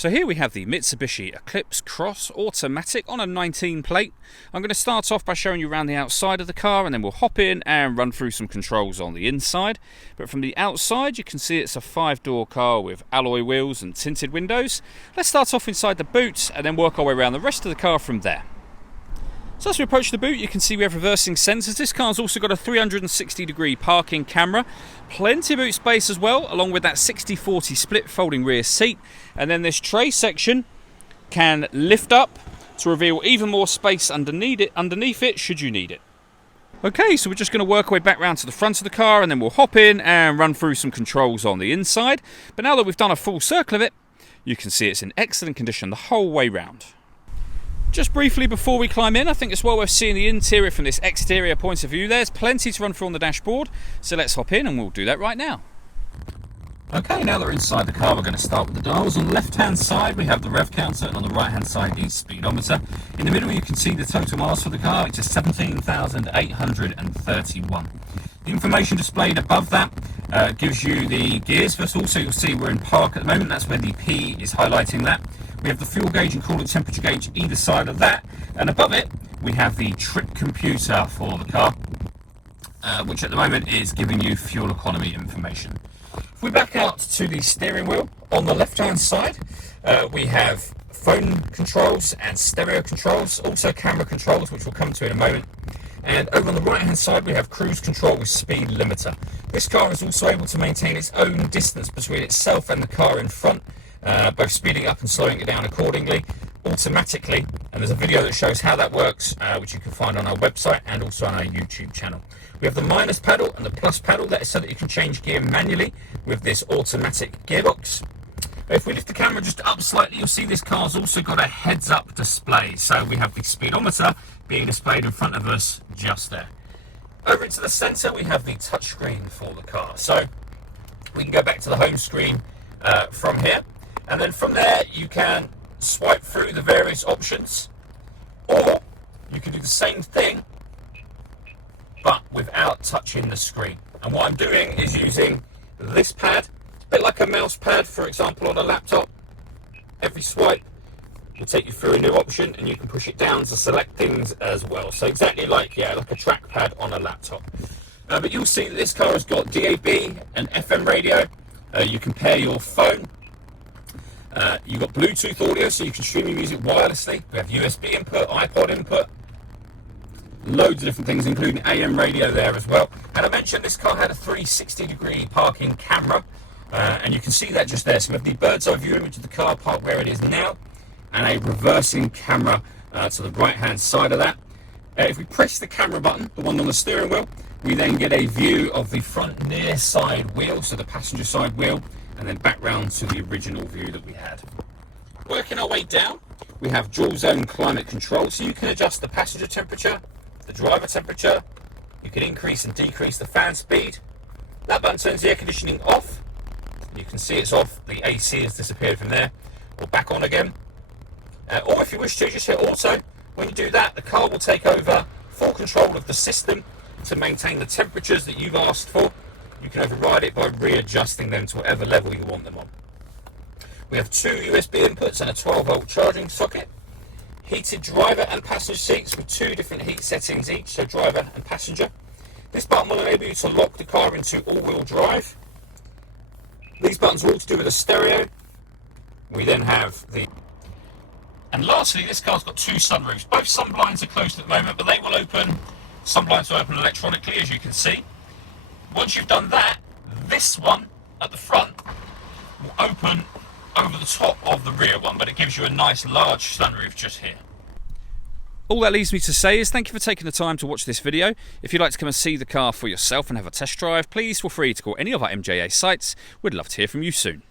So here we have the Mitsubishi Eclipse Cross Automatic on a 19 plate. I'm going to start off by showing you around the outside of the car, and then we'll hop in and run through some controls on the inside. But from the outside you can see it's a 5-door car with alloy wheels and tinted windows. Let's start off inside the boot and then work our way around the rest of the car from there. So as we approach the boot, you can see we have reversing sensors. This car's also got a 360-degree parking camera. Plenty of boot space as well, along with that 60-40 split folding rear seat. And then this tray section can lift up to reveal even more space underneath it should you need it. Okay, so we're just going to work our way back round to the front of the car, and then we'll hop in and run through some controls on the inside. But now that we've done a full circle of it, you can see it's in excellent condition the whole way round. Just briefly before we climb in, I think it's well worth seeing the interior from this exterior point of view. There's plenty to run through on the dashboard, so let's hop in and we'll do that right now. Okay, now that we're inside the car, we're going to start with the dials. On the left-hand side, we have the rev counter, and on the right-hand side, the speedometer. In the middle, you can see the total miles for the car, which is 17,831. The information displayed above that gives you the gears. First, also, you'll see we're in park at the moment. That's where the P is highlighting that. We have the fuel gauge and coolant temperature gauge either side of that, and above it we have the trip computer for the car, which at the moment is giving you fuel economy information. If we back out to the steering wheel, on the left hand side we have phone controls and stereo controls, also camera controls, which we'll come to in a moment. And over on the right hand side we have cruise control with speed limiter. This car is also able to maintain its own distance between itself and the car in front, both speeding up and slowing it down accordingly, automatically. And there's a video that shows how that works, which you can find on our website and also on our YouTube channel. We have the minus pedal and the plus pedal. That is so that you can change gear manually with this automatic gearbox. If we lift the camera just up slightly, you'll see this car's also got a heads-up display. So we have the speedometer being displayed in front of us just there. Over into the centre, we have the touchscreen for the car. So we can go back to the home screen from here. And then from there, you can swipe through the various options, or you can do the same thing, but without touching the screen. And what I'm doing is using this pad, a bit like a mouse pad, for example, on a laptop. Every swipe will take you through a new option, and you can push it down to select things as well. So exactly like a trackpad on a laptop. But you'll see that this car has got DAB and FM radio. You can pair your phone. You've got Bluetooth audio, so you can stream your music wirelessly. We have USB input, iPod input, loads of different things, including AM radio there as well. And I mentioned this car had a 360-degree parking camera, and you can see that just there. So we have the bird's eye view image of the car park where it is now, and a reversing camera to the right-hand side of that. If we press the camera button, the one on the steering wheel, we then get a view of the front near side wheel, so the passenger side wheel, and then back round to the original view that we had. Working our way down, we have dual zone climate control, so you can adjust the passenger temperature, the driver temperature. You can increase and decrease the fan speed. That button turns the air conditioning off. You can see it's off, the AC has disappeared from there, or back on again. Or if you wish to, just hit auto. When you do that, the car will take over full control of the system to maintain the temperatures that you've asked for. You can override it by readjusting them to whatever level you want them on. We have 2 USB inputs and a 12-volt charging socket. Heated driver and passenger seats with 2 different heat settings each, so driver and passenger. This button will enable you to lock the car into all-wheel drive. These buttons are all to do with the stereo. We then have the... And lastly, this car's got 2 sunroofs. Both sunblinds are closed at the moment, but they will open. Sunblinds will open electronically, as you can see. Once you've done that, this one at the front will open over the top of the rear one, but it gives you a nice large sunroof just here. All that leaves me to say is thank you for taking the time to watch this video. If you'd like to come and see the car for yourself and have a test drive, please feel free to call any of our MJA sites. We'd love to hear from you soon.